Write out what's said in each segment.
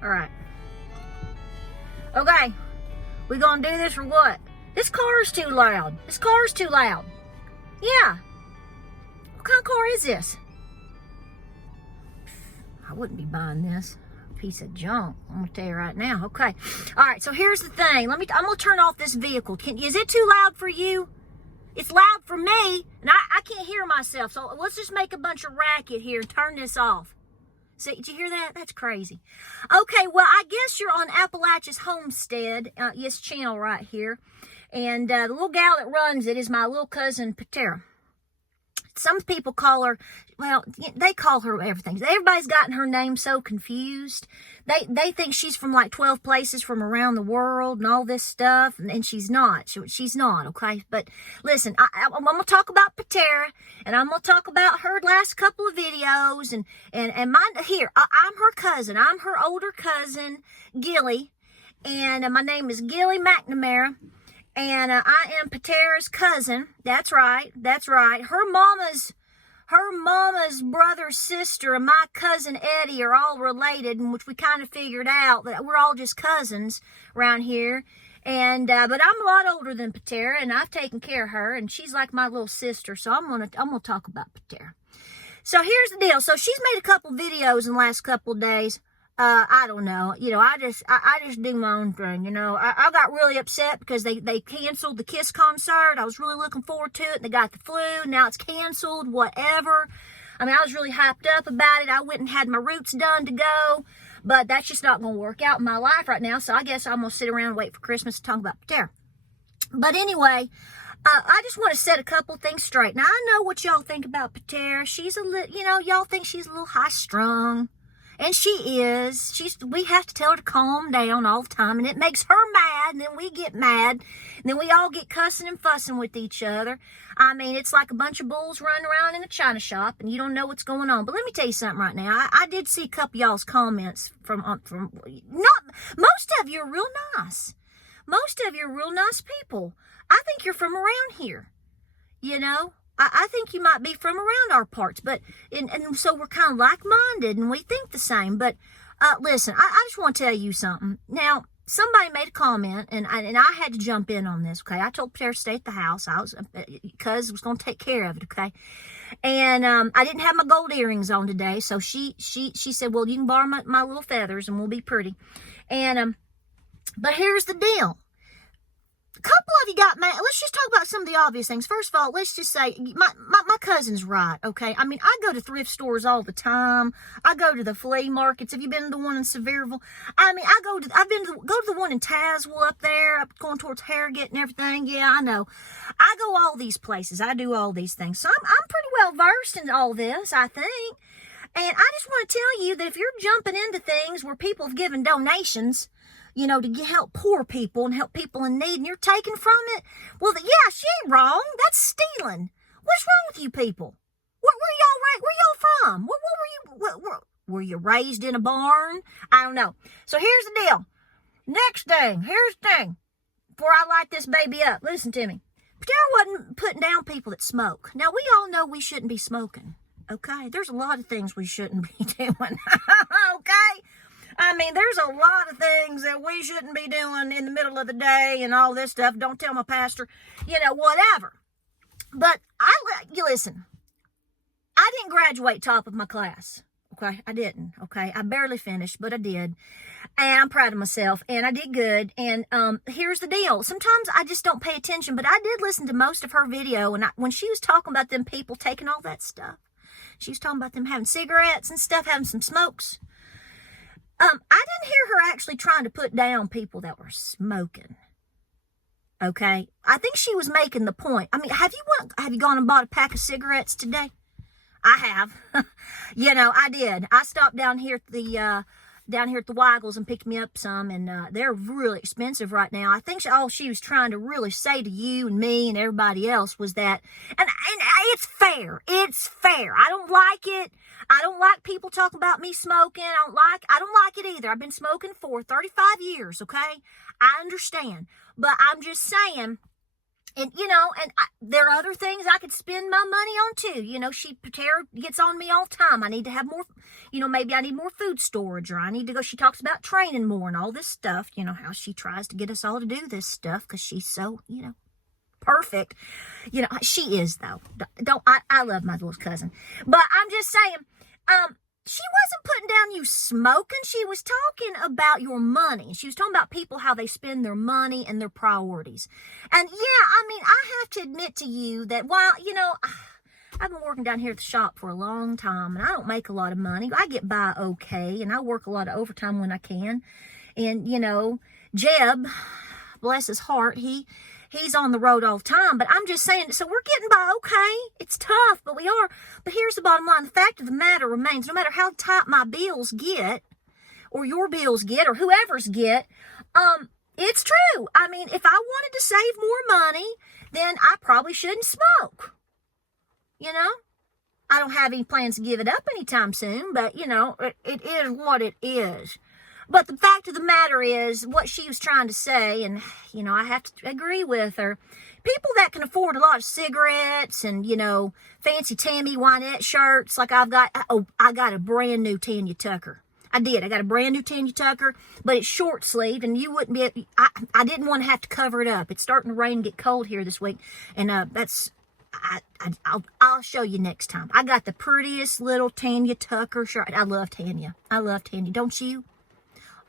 Alright. Okay. We gonna do this or what? This car's too loud. This car's too loud. Yeah. What kind of car is this? I wouldn't be buying this. Piece of junk. I'm gonna tell you right now. Okay. Alright, so here's the thing. I'm gonna turn off this vehicle. Is it too loud for you? It's loud for me, and I can't hear myself. So let's just make a bunch of racket here and turn this off. See, did you hear that? That's crazy. Okay, well, I guess you're on Appalachia's Homestead, this channel right here. And the little gal that runs it is my little cousin, Peta. Some people call her, well, they call her everything. Everybody's gotten her name so confused. They think she's from like 12 places from around the world and all this stuff, and she's not. She's not, okay? But listen, I'm going to talk about Peta, and I'm going to talk about her last couple of videos, and mine here. I'm her cousin. I'm her older cousin, Gilly, and my name is Gilly McNamara. And I am Peta's cousin. That's right. That's right. Her mama's brother, sister, and my cousin Eddie are all related, in which we kind of figured out that we're all just cousins around here. And but I'm a lot older than Peta, and I've taken care of her, and she's like my little sister. So I'm gonna talk about Peta. So here's the deal. So she's made a couple videos in the last couple of days. I don't know. You know, I just do my own thing. You know, I got really upset because they canceled the Kiss concert. I was really looking forward to it. They got the flu. Now it's canceled. Whatever. I mean, I was really hyped up about it. I went and had my roots done to go. But that's just not going to work out in my life right now. So I guess I'm going to sit around and wait for Christmas to talk about Peta. But anyway, I just want to set a couple things straight. Now, I know what y'all think about Peta. She's a little, you know, y'all think she's a little high-strung. And she is. We have to tell her to calm down all the time. And it makes her mad. And then we get mad. And then we all get cussing and fussing with each other. I mean, it's like a bunch of bulls running around in a china shop. And you don't know what's going on. But let me tell you something right now. I did see a couple of y'all's comments from not most of you are real nice. Most of you are real nice people. I think you're from around here. You know? I think you might be from around our parts, but and so we're kind of like-minded and we think the same. But listen, I just want to tell you something. Now, somebody made a comment, and I had to jump in on this. Okay, I told Peta to stay at the house. I was was going to take care of it. Okay, and I didn't have my gold earrings on today, so she said, "Well, you can borrow my little feathers, and we'll be pretty." And but here's the deal. A couple of you got mad. Let's just talk about some of the obvious things. First of all, let's just say my cousin's right, okay? I mean, I go to thrift stores all the time. I go to the flea markets. Have you been to the one in Sevierville? I mean, go to the one in Tazewell up there, up going towards Farragut and everything. Yeah, I know. I go all these places. I do all these things. So I'm pretty well versed in all this, I think. And I just want to tell you that if you're jumping into things where people have given donations, you know, to help poor people and help people in need, and you're taking from it, well, yeah, she ain't wrong. That's stealing. What's wrong with you people? Where y'all from? Were you raised in a barn? I don't know. So here's the deal. Here's the thing. Before I light this baby up, listen to me. Peta wasn't putting down people that smoke. Now, we all know we shouldn't be smoking, okay? There's a lot of things we shouldn't be doing, okay? I mean, there's a lot of things that we shouldn't be doing in the middle of the day and all this stuff. Don't tell my pastor, you know, whatever. But you listen, I didn't graduate top of my class. Okay, I didn't. Okay, I barely finished, but I did. And I'm proud of myself, and I did good. And here's the deal. Sometimes I just don't pay attention, but I did listen to most of her video. And when she was talking about them people taking all that stuff, she was talking about them having cigarettes and stuff, having some smokes. I didn't hear her actually trying to put down people that were smoking. Okay? I think she was making the point. I mean, have you gone and bought a pack of cigarettes today? I have. You know, I did. I stopped down here at down here at the Weigels and picked me up some, and they're really expensive right now. I think all she was trying to really say to you and me and everybody else was that, and it's fair. It's fair. I don't like it. I don't like people talking about me smoking. I don't like it either. I've been smoking for 35 years, okay? I understand. But I'm just saying, and, there are other things I could spend my money on, too. Tara gets on me all the time. I need to have more, maybe I need more food storage, or I need to go. She talks about training more and all this stuff, how she tries to get us all to do this stuff because she's so, perfect. She is, though. I love my little cousin. But I'm just saying, she wasn't putting down you smoking. She was talking about your money. She was talking about people, how they spend their money and their priorities. And yeah, I have to admit to you that while, I've been working down here at the shop for a long time, and I don't make a lot of money. I get by okay, and I work a lot of overtime when I can. And, Jeb, bless his heart, he's on the road all the time, but I'm just saying, so we're getting by okay. It's tough, but we are. But here's the bottom line. The fact of the matter remains, no matter how tight my bills get, or your bills get, or whoever's get, it's true. If I wanted to save more money, then I probably shouldn't smoke. I don't have any plans to give it up anytime soon, but, it is what it is. But the fact of the matter is, what she was trying to say, and, I have to agree with her, people that can afford a lot of cigarettes and, fancy Tammy Wynette shirts, like I got a brand new Tanya Tucker. I did. I got a brand new Tanya Tucker, but it's short sleeved, and you wouldn't be, I didn't want to have to cover it up. It's starting to rain and get cold here this week, and I'll show you next time. I got the prettiest little Tanya Tucker shirt. I love Tanya. Don't you?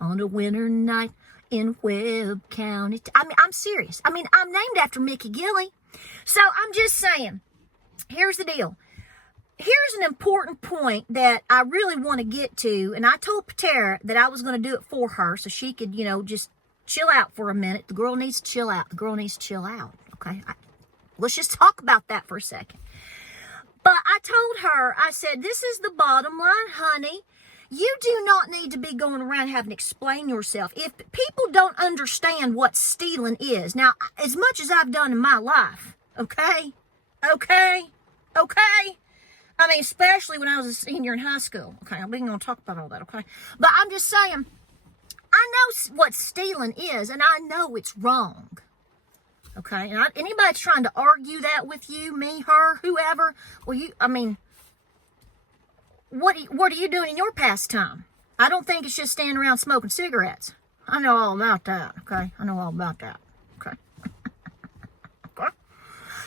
On a winter night in Webb County. I'm serious. I'm named after Mickey Gilly. So I'm just saying, here's the deal. Here's an important point that I really want to get to. And I told Peta that I was going to do it for her so she could, just chill out for a minute. The girl needs to chill out. Okay? Let's just talk about that for a second. But I told her, I said, this is the bottom line, honey. You do not need to be going around having to explain yourself. If people don't understand what stealing is, now, as much as I've done in my life, okay? Especially when I was a senior in high school. Okay, I'm not going to talk about all that, okay? But I'm just saying, I know what stealing is, and I know it's wrong. Okay? And anybody's trying to argue that with you, me, her, whoever, well, what are you doing in your pastime? I don't think it's just standing around smoking cigarettes. I know all about that, okay? Okay? Okay?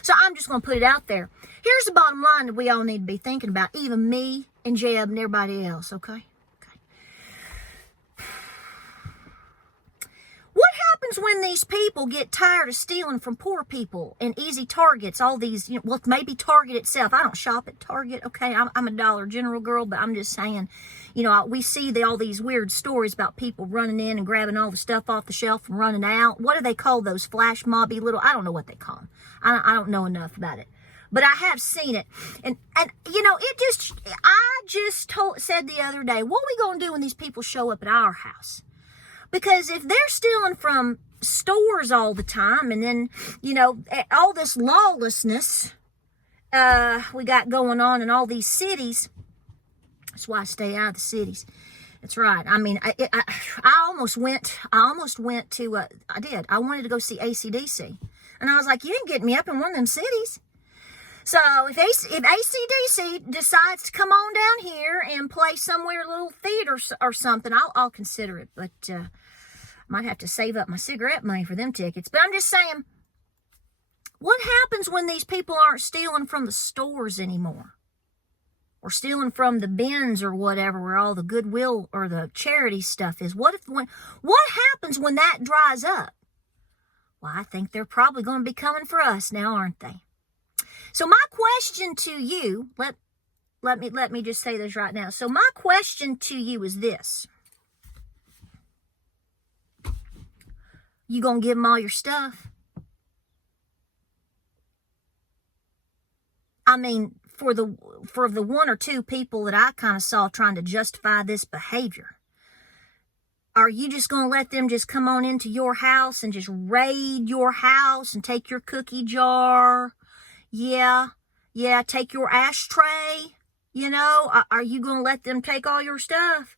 So I'm just going to put it out there. Here's the bottom line that we all need to be thinking about, even me and Jeb and everybody else, okay? What happens when these people get tired of stealing from poor people and easy targets, all these, maybe Target itself. I don't shop at Target, okay? I'm a Dollar General girl, but I'm just saying, we see all these weird stories about people running in and grabbing all the stuff off the shelf and running out. What do they call those flash mobby little, I don't know what they call them. I don't know enough about it. But I have seen it. And I just said the other day, what are we going to do when these people show up at our house? Because if they're stealing from stores all the time, and then, all this lawlessness we got going on in all these cities, that's why I stay out of the cities. That's right. I almost went to, I wanted to go see AC/DC. And I was like, you didn't get me up in one of them cities. So if AC/DC decides to come on down here and play somewhere, a little theater or something, I'll consider it. But might have to save up my cigarette money for them tickets. But I'm just saying, what happens when these people aren't stealing from the stores anymore? Or stealing from the bins or whatever, where all the Goodwill or the charity stuff is? What happens when that dries up? Well, I think they're probably going to be coming for us now, aren't they? So my question to you, let me just say this right now. So my question to you is this. You gonna give them all your stuff? For the one or two people that I kind of saw trying to justify this behavior, Are you just going to let them just come on into your house and just raid your house and take your cookie jar? Yeah, take your ashtray. You know, are you going to let them take all your stuff?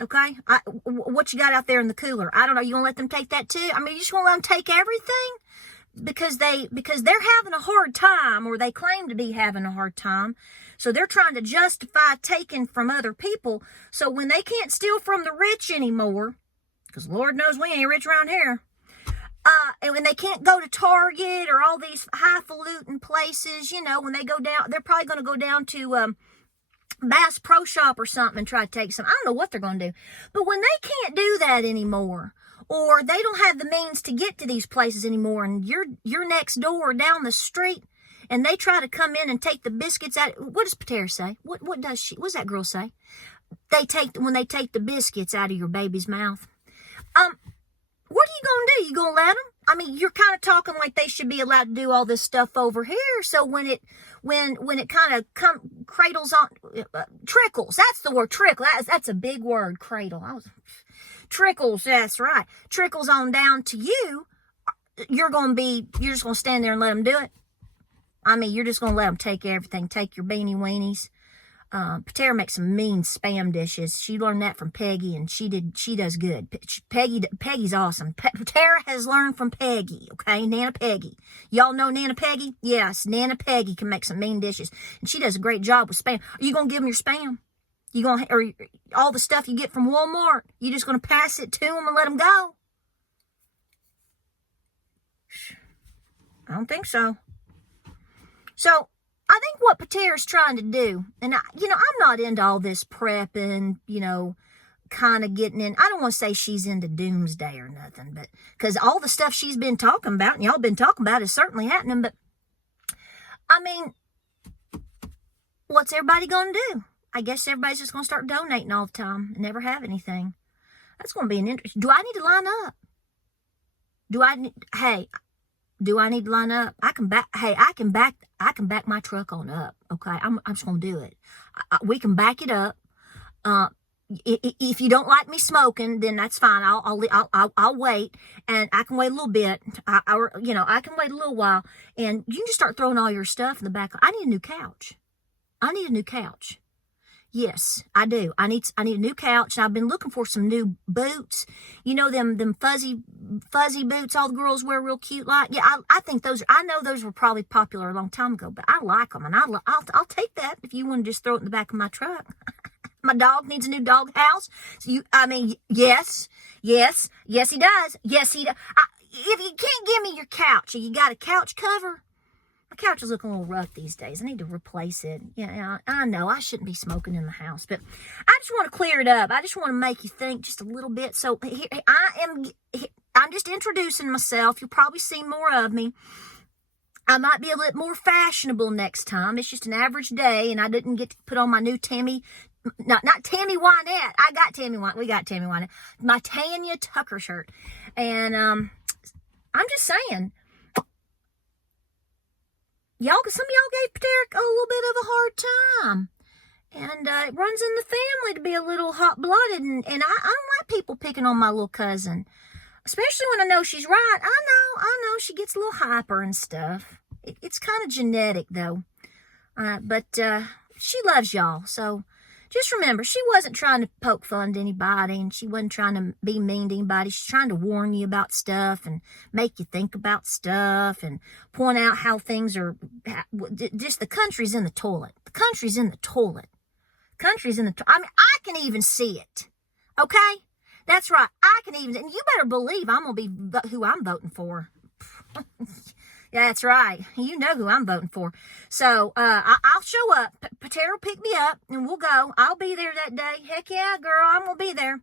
Okay, what you got out there in the cooler? I don't know. You going to let them take that too? I mean, you just want to let them take everything? Because they're having a hard time, or they claim to be having a hard time. So they're trying to justify taking from other people. So when they can't steal from the rich anymore, because Lord knows we ain't rich around here, and when they can't go to Target or all these highfalutin places, you know, when they go down, they're probably going to go down to Bass Pro Shop or something and try to take some. I don't know what they're going to do. But when they can't do that anymore, or they don't have the means to get to these places anymore, and you're next door down the street, and they try to come in and take the biscuits out. What does Peta say? What does that girl say? When they take the biscuits out of your baby's mouth. What are you gonna do? You gonna let them? I mean, you're kind of talking like they should be allowed to do all this stuff over here. So when it kind of cradles on, trickles. That's the word, trickle. That's a big word, cradle. Trickles, that's right. Trickles on down to you. You're just gonna stand there and let them do it. I mean, you're just gonna let them take everything. Take your beanie weenies. Peta makes some mean spam dishes. She learned that from Peggy, and she does good. Peggy's awesome. Peta has learned from Peggy, okay? Nana Peggy. Y'all know Nana Peggy? Yes, Nana Peggy can make some mean dishes, and she does a great job with spam. Are you gonna give them your spam? Or all the stuff you get from Walmart, you just gonna pass it to them and let them go? I don't think so. So, I think what Peta is trying to do, and I'm not into all this prepping, kind of getting in. I don't want to say she's into doomsday or nothing, but because all the stuff she's been talking about and y'all been talking about is certainly happening. But I mean, what's everybody going to do? I guess everybody's just going to start donating all the time and never have anything. That's going to be an interest. Do I need to line up? Do I need to line up? I can back my truck on up. Okay, I'm just gonna do it. We can back it up. If you don't like me smoking, then that's fine. I'll wait, and I can wait a little bit. I can wait a little while, and you can just start throwing all your stuff in the back. I need a new couch. Yes, I do. I need a new couch, and I've been looking for some new boots. You know them fuzzy boots all the girls wear, real cute like. Yeah, I think those. I know those were probably popular a long time ago, but I like them, and I'll take that if you want to just throw it in the back of my truck. My dog needs a new dog house. So yes, he does. Yes, he does. If you can't give me your couch, you got a couch cover. My couch is looking a little rough these days. I need to replace it. Yeah, I know I shouldn't be smoking in the house, but I just want to clear it up. I just want to make you think just a little bit. So here I'm just introducing myself. You'll probably see more of me. I might be a little more fashionable next time. It's just an average day, and I didn't get to put on my new Tammy. Not Tammy Wynette. I got Tammy Wynette. We got Tammy Wynette. My Tanya Tucker shirt, and I'm just saying. Some of y'all gave Peta a little bit of a hard time. And it runs in the family to be a little hot-blooded. And I don't like people picking on my little cousin. Especially when I know she's right. I know she gets a little hyper and stuff. It's kind of genetic, though. But she loves y'all. So just remember, she wasn't trying to poke fun to anybody, and she wasn't trying to be mean to anybody. She's trying to warn you about stuff and make you think about stuff and point out how things are. Just the country's in the toilet. The country's in the toilet. I mean, I can even see it. Okay? That's right. I can even, and you better believe I'm going to be who I'm voting for. Yeah, that's right. You know who I'm voting for. So, I'll show up. Peta will pick me up, and we'll go. I'll be there that day. Heck yeah, girl, I'm going to be there.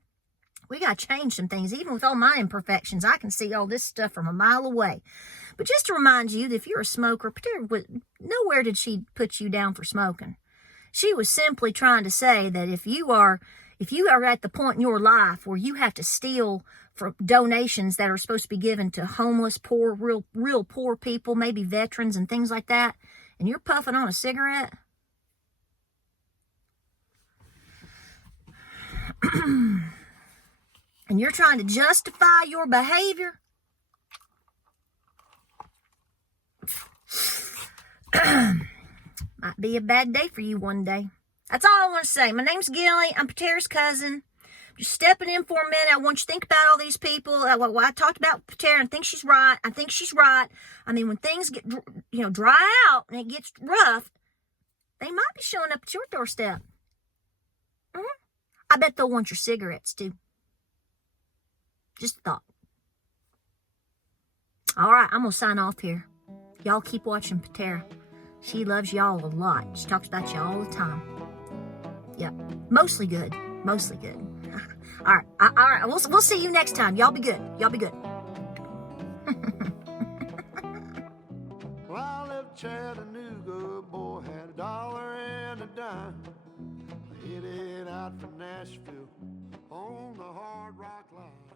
We got to change some things. Even with all my imperfections, I can see all this stuff from a mile away. But just to remind you that if you're a smoker, Peta, nowhere did she put you down for smoking. She was simply trying to say that if you are at the point in your life where you have to steal for donations that are supposed to be given to homeless, poor, real poor people, maybe veterans and things like that, and you're puffing on a cigarette, and you're trying to justify your behavior, might be a bad day for you one day. That's all I want to say. My name's Gilly. I'm Patera's cousin. Just stepping in for a minute. I want you to think about all these people. I talked about Patera, and I think she's right. I mean, when things get, dry out and it gets rough, they might be showing up at your doorstep. I bet they'll want your cigarettes too. Just a thought. All right, I'm going to sign off here. Y'all keep watching Peta. She loves y'all a lot. She talks about you all the time. Yep. Mostly good. Mostly good. All right. We'll see you next time. Y'all be good. Y'all be good. Well, I left Chattanooga, boy, had $1 and a dime. Headed out for Nashville on the Hard Rock Line.